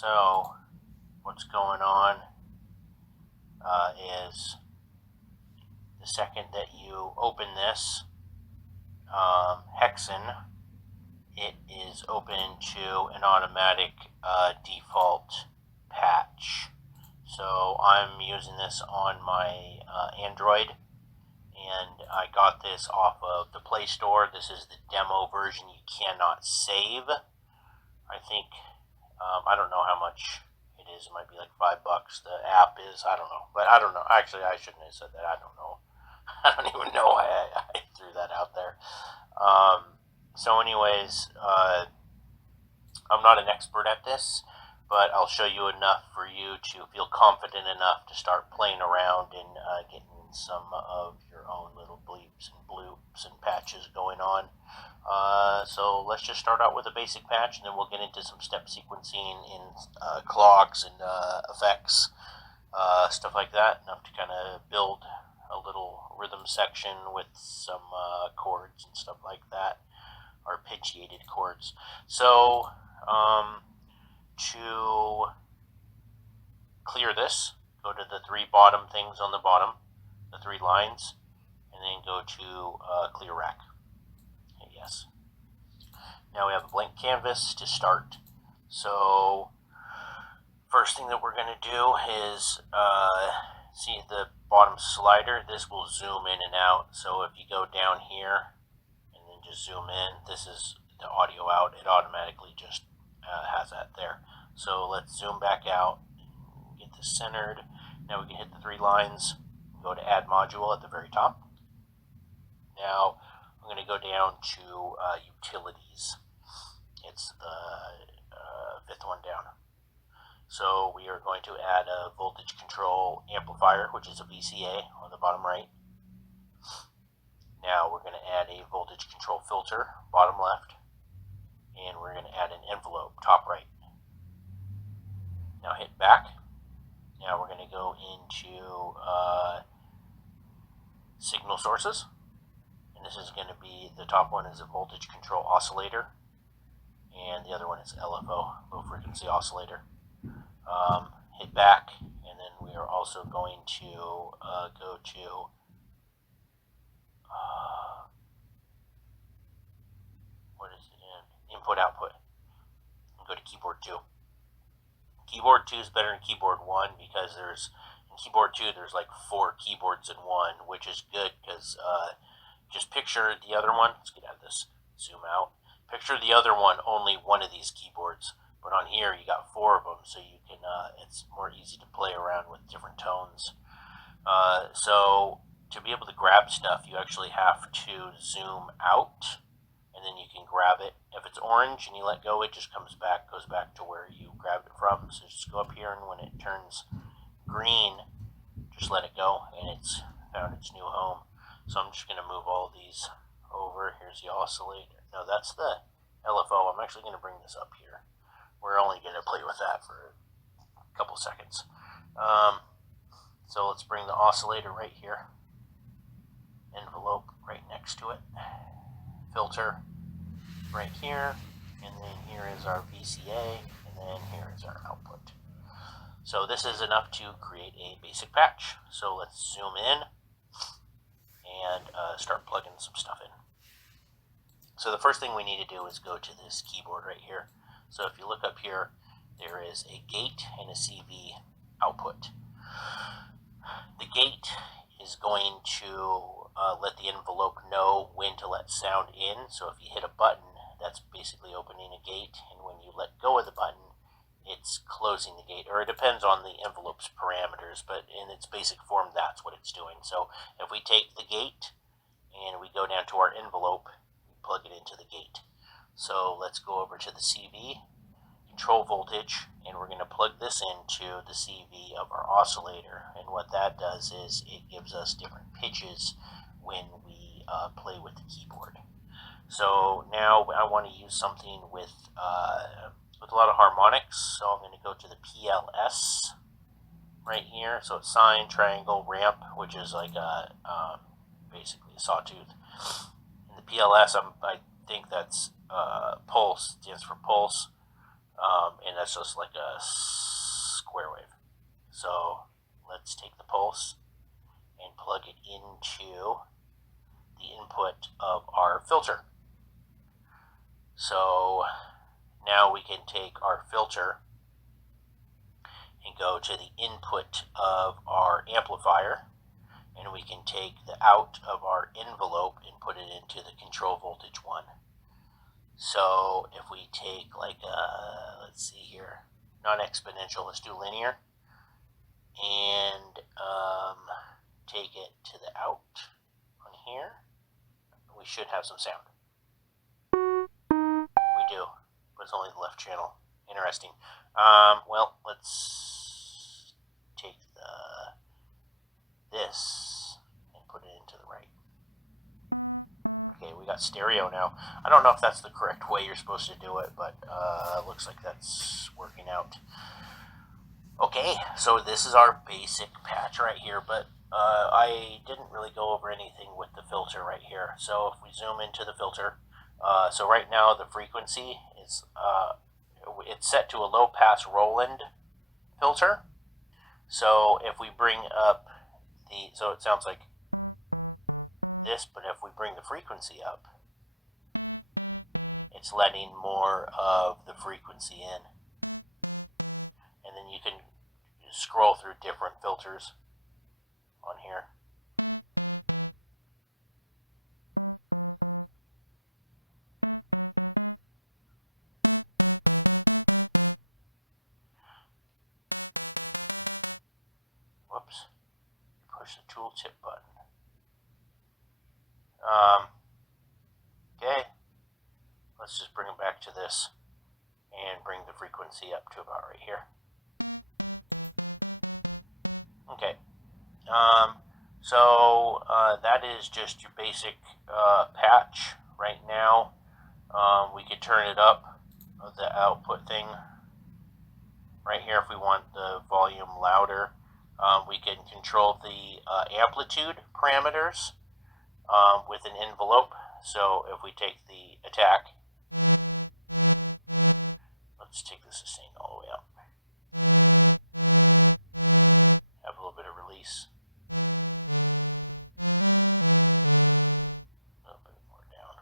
So what's going on is the second that you open this Hexen, it is open to an automatic default patch. So I'm using this on my Android, and I got this off of the Play Store. This is the demo version. You cannot save. I think, I don't know how much it is. It might be like $5. The app is, I don't know. But I don't know. Actually, I shouldn't have said that. I don't know. I don't even know why I threw that out there. So anyways, I'm not an expert at this, but I'll show you enough for you to feel confident enough to start playing around and getting some of your own little bleeps and bloops and patches going on. So let's just start out with a basic patch, and then we'll get into some step sequencing in clocks and effects, stuff like that, enough to kind of build a little rhythm section with some chords and stuff like that, arpeggiated chords. So to clear this, go to the three bottom things on the bottom, the three lines, and then go to clear rack. Okay, yes. Now we have a blank canvas to start. So first thing that we're going to do is see the bottom slider. This will zoom in and out. So if you go down here and then just zoom in, this is the audio out. It automatically just has that there. So let's zoom back out, get this centered. Now we can hit the three lines, go to add module at the very top. Now I'm going to go down to utilities. It's the fifth one down. So we are going to add a voltage control amplifier, which is a VCA on the bottom right. Now we're going to add a voltage control filter, bottom left. And we're going to add an envelope, top right. Now hit back. Now we're going to go into signal sources. And this is going to be, the top one is a voltage control oscillator. And the other one is LFO, low frequency oscillator. Hit back, and then we are also going to go to what is it in? Input output. And go to keyboard 2. Keyboard 2 is better than keyboard 1 because in keyboard 2 there's like 4 keyboards in one, which is good because just picture the other one. Let's get out of this. Zoom out. Picture the other one, only one of these keyboards. But on here, you got 4 of them, so you can. It's more easy to play around with different tones. So to be able to grab stuff, you actually have to zoom out, and then you can grab it. If it's orange and you let go, it just goes back to where you grabbed it from. So just go up here, and when it turns green, just let it go, and it's found its new home. So I'm just going to move all these over. Here's the oscillator. No, that's the LFO. I'm actually going to bring this up here. We're only going to play with that for a couple seconds. So let's bring the oscillator right here. Envelope right next to it. Filter right here. And then here is our VCA. And then here is our output. So this is enough to create a basic patch. So let's zoom in and start plugging some stuff in. So the first thing we need to do is go to this keyboard right here. So if you look up here, there is a gate and a CV output. The gate is going to let the envelope know when to let sound in. So if you hit a button, that's basically opening a gate. And when you let go of the button, it's closing the gate. Or it depends on the envelope's parameters, but in its basic form, that's what it's doing. So if we take the gate and we go down to our envelope, we plug it into the gate. So let's go over to the CV, control voltage, and we're going to plug this into the CV of our oscillator. And what that does is it gives us different pitches when we play with the keyboard. So now I want to use something with a lot of harmonics. So I'm going to go to the PLS right here. So it's sine, triangle, ramp, which is like basically a sawtooth. And the PLS, I think that's pulse, stands for pulse. and that's just like a square wave. So let's take the pulse and plug it into the input of our filter. So now we can take our filter and go to the input of our amplifier, and we can take the out of our envelope and put it into the control voltage one. So if we take like let's see here, non-exponential, let's do linear, and take it to the out on here, we should have some sound. We do, but it's only the left channel. Interesting. Well, let's take this and put it into the right. Okay, we got stereo now. I don't know if that's the correct way you're supposed to do it, but looks like that's working out. Okay, so this is our basic patch right here, but I didn't really go over anything with the filter right here. So if we zoom into the filter, so right now the frequency is it's set to a low pass Roland filter. So if we bring up so it sounds like this, but if we bring the frequency up, it's letting more of the frequency in. And then you can scroll through different filters on here. Whoops. Push the tooltip button. Okay. Let's just bring it back to this and bring the frequency up to about right here. Okay. So that is just your basic patch right now. We could turn it up, the output thing right here if we want the volume louder. We can control the amplitude parameters with an envelope. So if we take the attack, let's take the sustain all the way up. Have a little bit of release. A little bit more down.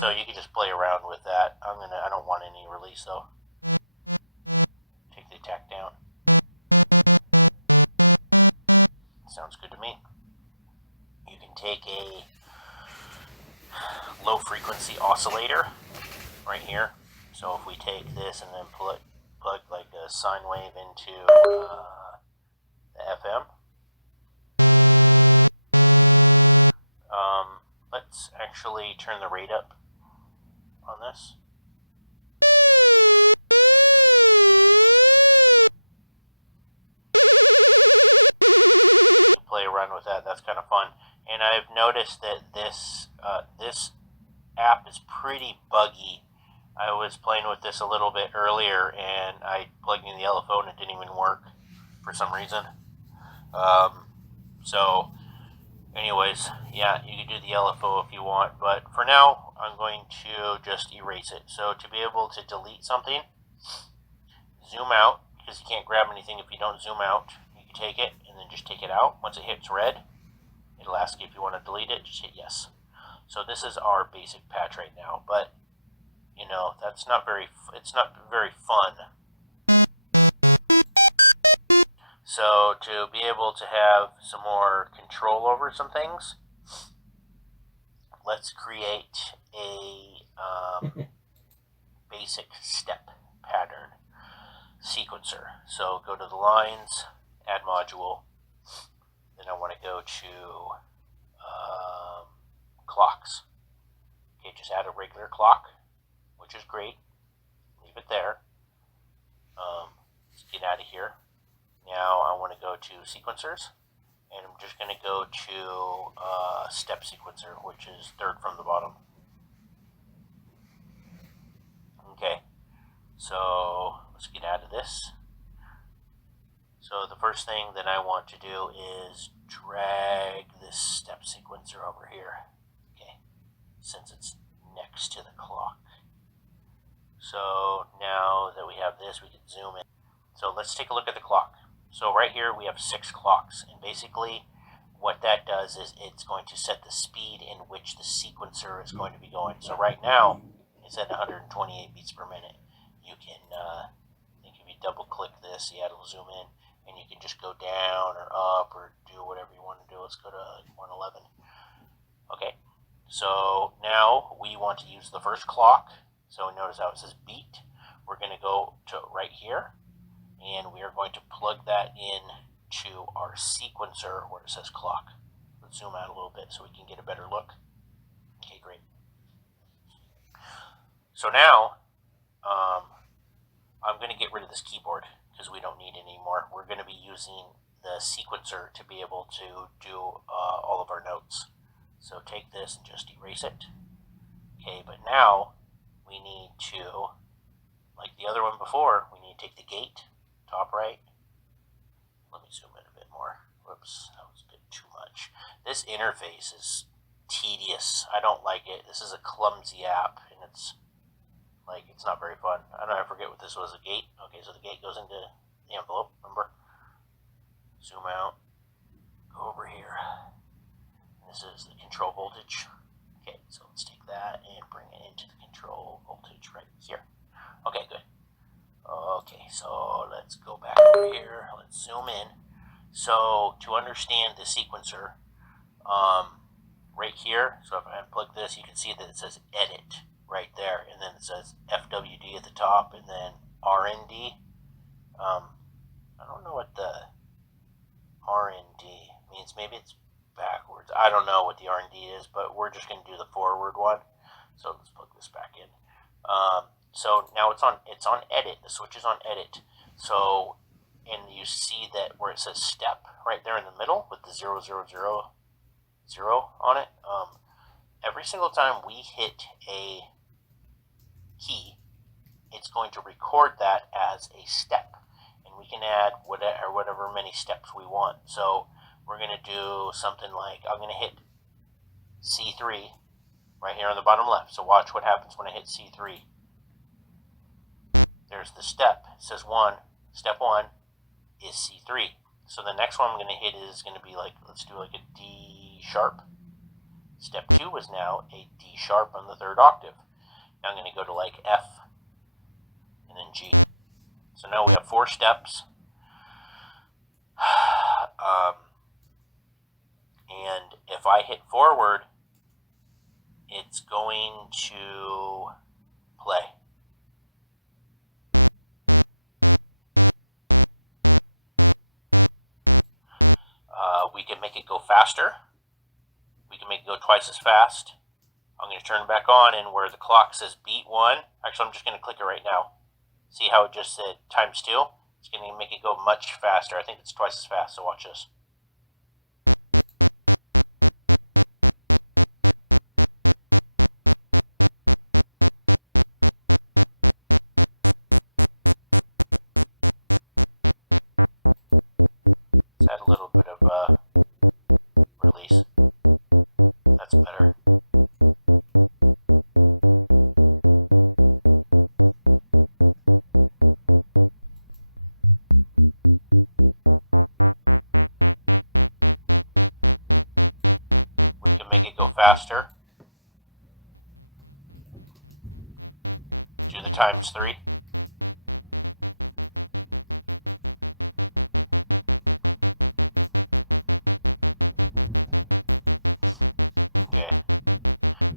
So you can just play around with that. I don't want any release though. Take the attack down. Sounds good to me. You can take a low frequency oscillator right here. So if we take this and then plug like a sine wave into the FM. Let's actually turn the rate up on this. Play around with that. That's kind of fun. And I've noticed that this app is pretty buggy. I was playing with this a little bit earlier, and I plugged in the LFO and it didn't even work for some reason. So anyways, yeah, you can do the LFO if you want, but for now, I'm going to just erase it. So to be able to delete something, zoom out, because you can't grab anything if you don't zoom out. You can take it and then just take it out. Once it hits red, it'll ask you if you want to delete it, just hit yes. So this is our basic patch right now, but you know, it's not very fun. So to be able to have some more control over some things, let's create a basic step pattern sequencer. So go to the lines, add module, then I want to go to clocks. Okay, just add a regular clock, which is great. Leave it there. Let's get out of here. Now I want to go to sequencers, and I'm just going to go to step sequencer, which is third from the bottom. Okay, so let's get out of this. So the first thing that I want to do is drag this step sequencer over here. Okay, since it's next to the clock. So now that we have this, we can zoom in. So let's take a look at the clock. So right here we have 6 clocks, and basically what that does is it's going to set the speed in which the sequencer is going to be going. So right now it's at 128 beats per minute. You can, I think if you double click this, yeah, it'll zoom in, and you can just go down or up or do whatever you want to do. Let's go to like 111. Okay, so now we want to use the first clock. So notice how it says beat. We're going to go to right here, and we are going to plug that in to our sequencer where it says clock. Let's zoom out a little bit so we can get a better look. Okay, great. So now I'm going to get rid of this keyboard because we don't need it anymore. We're going to be using the sequencer to be able to do all of our notes. So take this and just erase it. Okay, but now we need to, like the other one before, we need to take the gate, top right. Let me zoom in a bit more. Whoops, that was a bit too much. This interface is tedious. I don't like it. This is a clumsy app, and it's not very fun. I don't know, I forget what this was, a gate. Okay, so the gate goes into the envelope, remember? Zoom out, go over here. This is the control voltage. Okay, so let's take that and bring it into the control voltage right here. Okay, good. Okay, so let's go back over here. Let's zoom in. So to understand the sequencer, right here, so if I unplug this, you can see that it says edit right there, and then it says FWD at the top, and then RND. I don't know what the RND means. Maybe it's backwards. I don't know what the RND is, but we're just going to do the forward one. So let's plug this back in. So now it's on edit. The switch is on edit. So, and you see that where it says step right there in the middle with the 0, 0, 0, 0 on it. Every single time we hit a key, it's going to record that as a step, and we can add whatever many steps we want. So we're going to do something like, I'm going to hit C3 right here on the bottom left. So watch what happens when I hit C3. There's the step. It says 1. Step 1 is C3. So the next one I'm going to hit is going to be like, let's do like a D sharp. Step 2 is now a D sharp on the 3rd octave. Now I'm going to go to like F and then G. So now we have 4 steps. And if I hit forward, it's going to play. We can make it go faster. We can make it go twice as fast. I'm going to turn it back on, and where the clock says beat 1, actually I'm just going to click it right now. See how it just said times 2? It's going to make it go much faster. I think it's twice as fast, so watch this. Let's add a little bit of release. That's better. We can make it go faster. Do the times 3.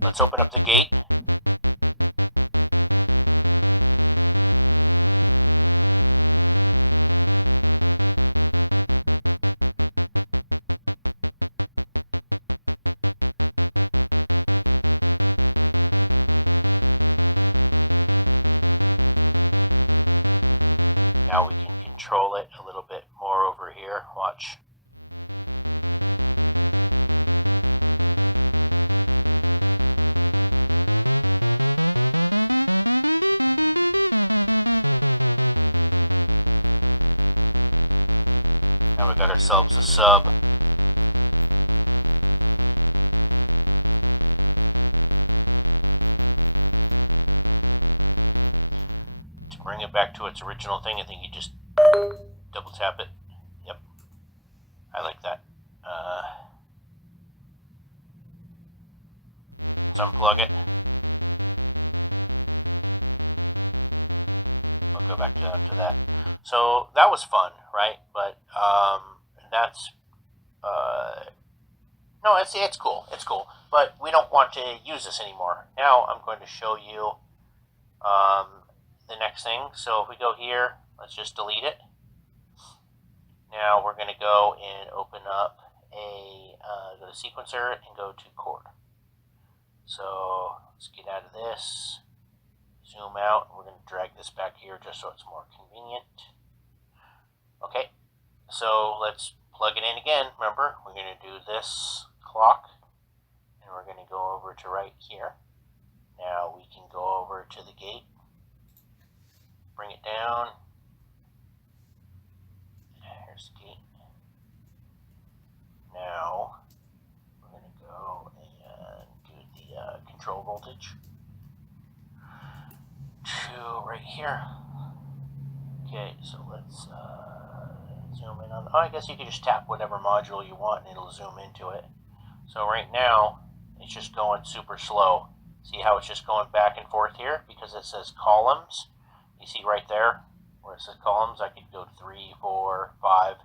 Let's open up the gate. Now we can control it a little bit more over here. Watch. Ourselves a sub. to its original thing, I think you just double tap it. Yep, I like that. Let's unplug it. I'll go back to that after that. So that was fun, right? But that's no, it's cool. It's cool. But we don't want to use this anymore. Now I'm going to show you the next thing. So if we go here, let's just delete it. Now we're going to go and open up go to sequencer and go to chord. So let's get out of this, zoom out. We're going to drag this back here just so it's more convenient. Okay, so let's plug it in again. Remember, we're going to do this clock, and we're going to go over to right here. Now we can go over to the gate, bring it down. Here's the gate. Now we're going to go and do the control voltage to right here. Okay, so let's zoom in on. Oh, I guess you can just tap whatever module you want and it'll zoom into it. So right now it's just going super slow. See how it's just going back and forth here because it says columns. You see right there where it says columns, I could go 3, 4, 5.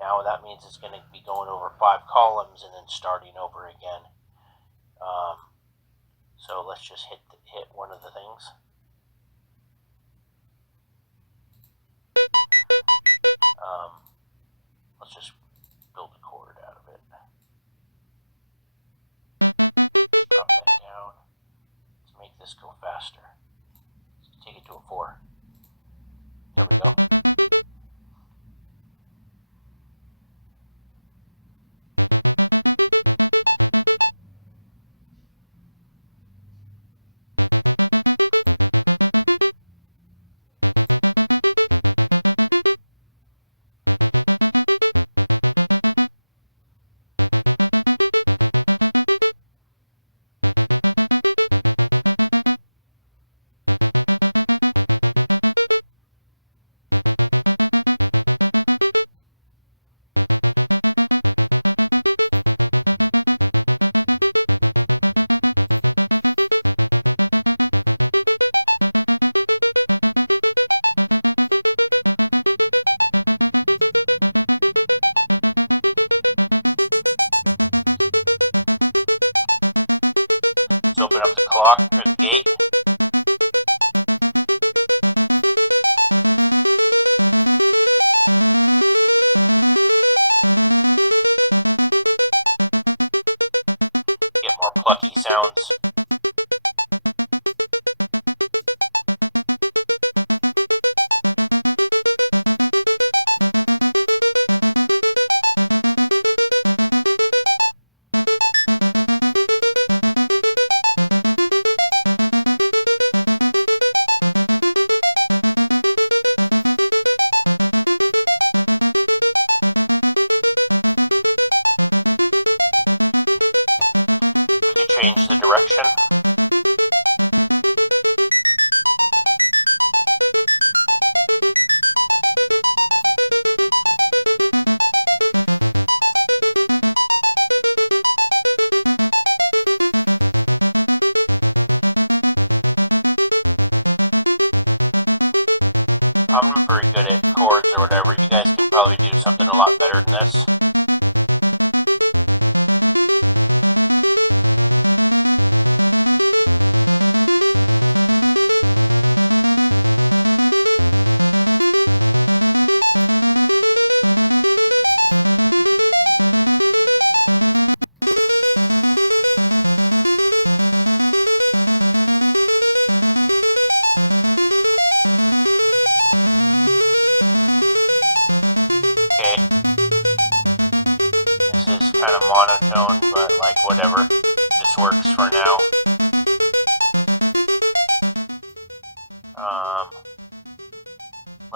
Now that means it's going to be going over 5 columns and then starting over again. So let's just hit one of the things. Let's just build a chord out of it. Drop that down. Let's make this go faster. Let's take it to a 4. There we go.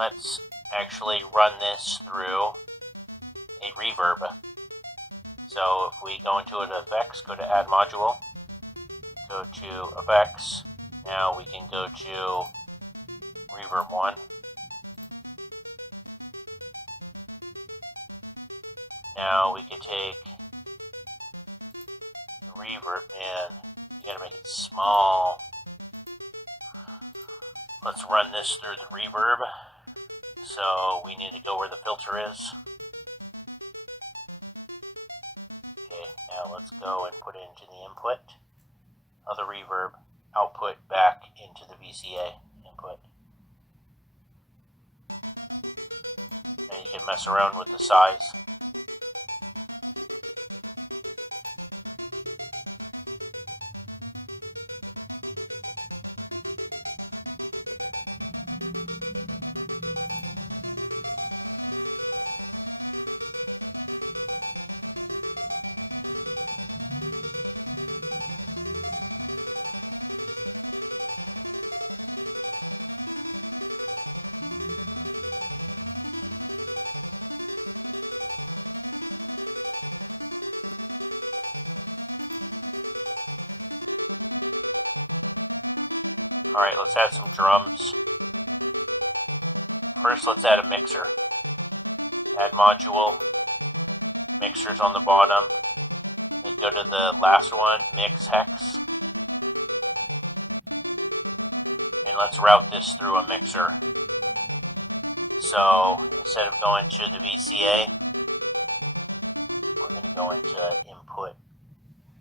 let's actually run this through a reverb. So if we go into effects, go to add module, go to effects, now we can go to reverb 1, Now we can take the reverb and you gotta make it small. Let's run this through the reverb. So we need to go where the filter is. Okay, now let's go and put it into the input of the reverb, output back into the VCA input. And you can mess around with the size. Alright, let's add some drums. First, let's add a mixer. Add module. Mixers on the bottom. Then go to the last one, mix hex. And let's route this through a mixer. So, instead of going to the VCA, we're going to go into input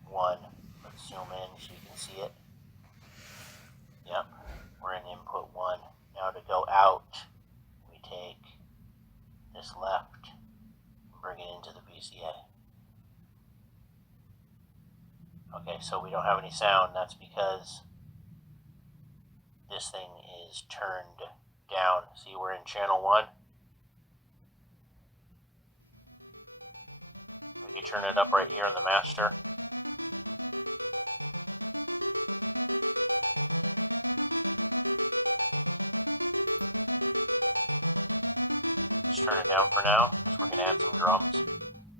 1. Let's zoom in so you can see it. Yep, we're in input 1. Now to go out, we take this left and bring it into the VCA. Okay, so we don't have any sound. That's because this thing is turned down. See, we're in channel 1. We can turn it up right here in the master. For now, we're going to add some drums.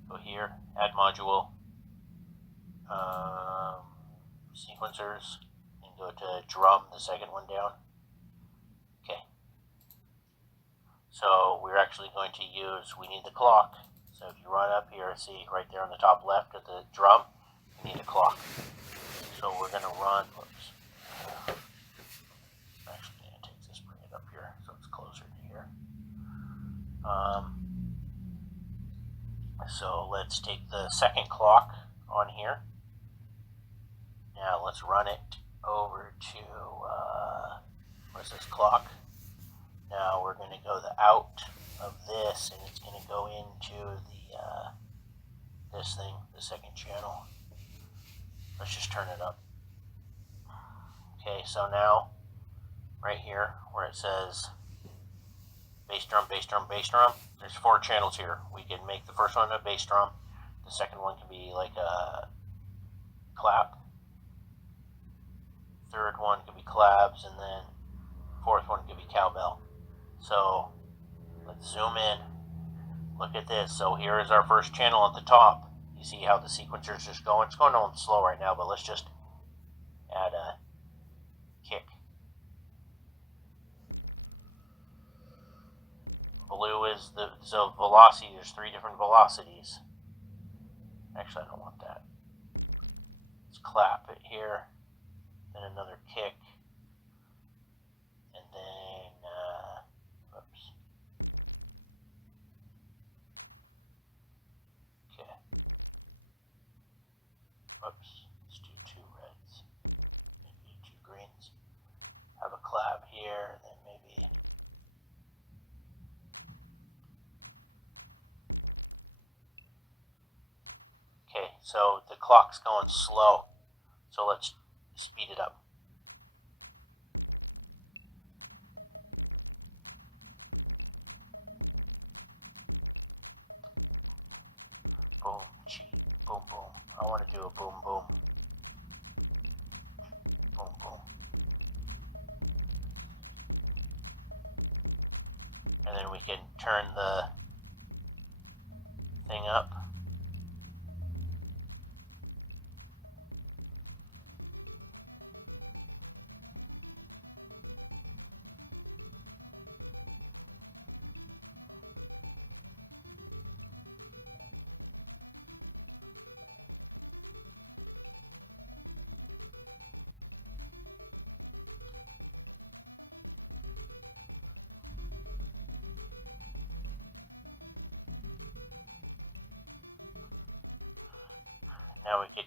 Go here, add module, sequencers, and go to drum, the second one down. Okay. So we're actually going to use, we need the clock. So if you run up here, see right there on the top left of the drum, you need a clock. So we're going to run, whoops. I'm actually going to take this, bring it up here so it's closer to here. So let's take the second clock on here. Now let's run it over to, where's this clock? Now we're going to go the out of this, and it's going to go into the this thing, the second channel. Let's just turn it up. Okay, so now right here where it says bass drum, bass drum, bass drum. There's 4 channels here. We can make the first one a bass drum. The second one can be like a clap. Third one could be claps, and then fourth one could be cowbell. So let's zoom in. Look at this. So here is our first channel at the top. You see how the sequencer is just going? It's going on slow right now, but let's just add a kick. Blue is the, so velocity, there's 3 different velocities. Actually, I don't want that. Let's clap it here, then another kick, and then, oops. Okay. Oops, let's do 2 reds, maybe 2 greens. Have a clap here, and then maybe so the clock's going slow, so let's speed it up. Boom, gee, boom, boom. I want to do a boom, boom. Boom, boom. And then we can turn the thing up. Now we could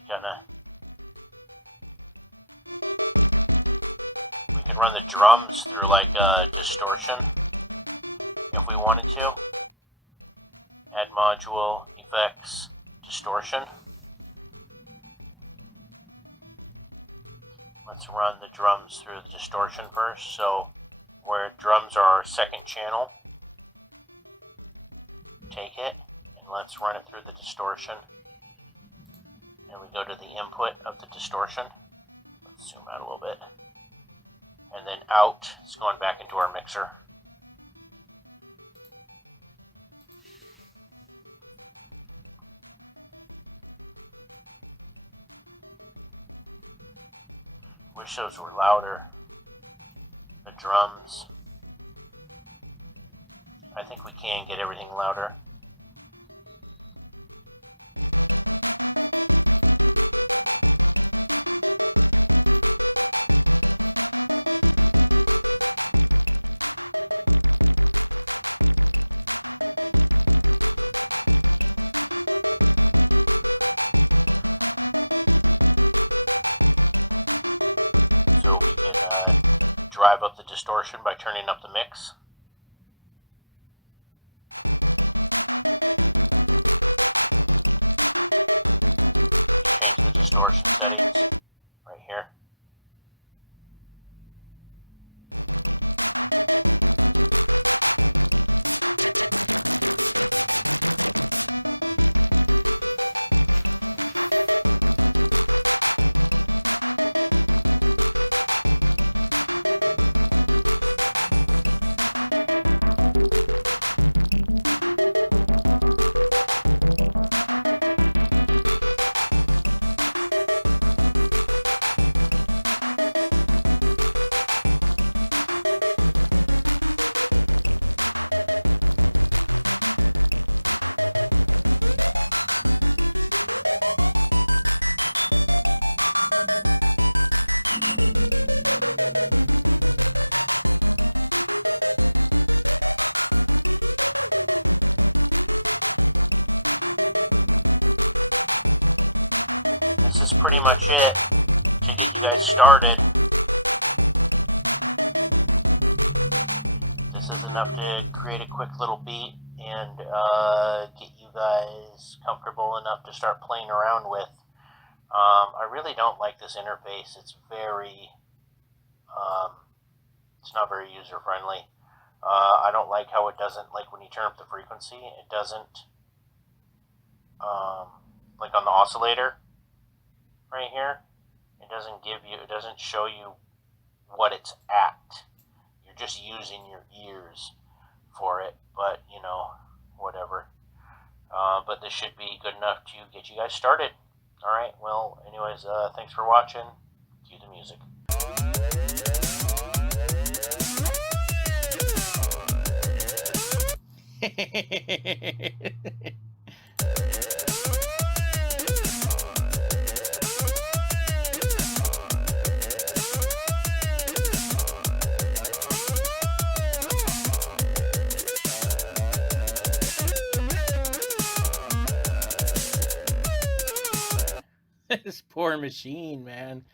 run the drums through like distortion if we wanted to. Add module, effects, distortion. Let's run the drums through the distortion first. So where drums are our second channel, take it and let's run it through the distortion. And we go to the input of the distortion. Let's zoom out a little bit. And then out, it's going back into our mixer. Wish those were louder. The drums. I think we can get everything louder. Drive up the distortion by turning up the mix. Distortion settings right here. Pretty much it to get you guys started. This is enough to create a quick little beat and get you guys comfortable enough to start playing around with. I really don't like this interface. It's it's not very user friendly. I don't like how it doesn't, like when you turn up the frequency, it doesn't, like on the oscillator, right here, it doesn't show you what it's at. You're just using your ears for it, but you know, whatever. But this should be good enough to get you guys started. Alright, well, anyways, thanks for watching. Cue the music. This poor machine, man.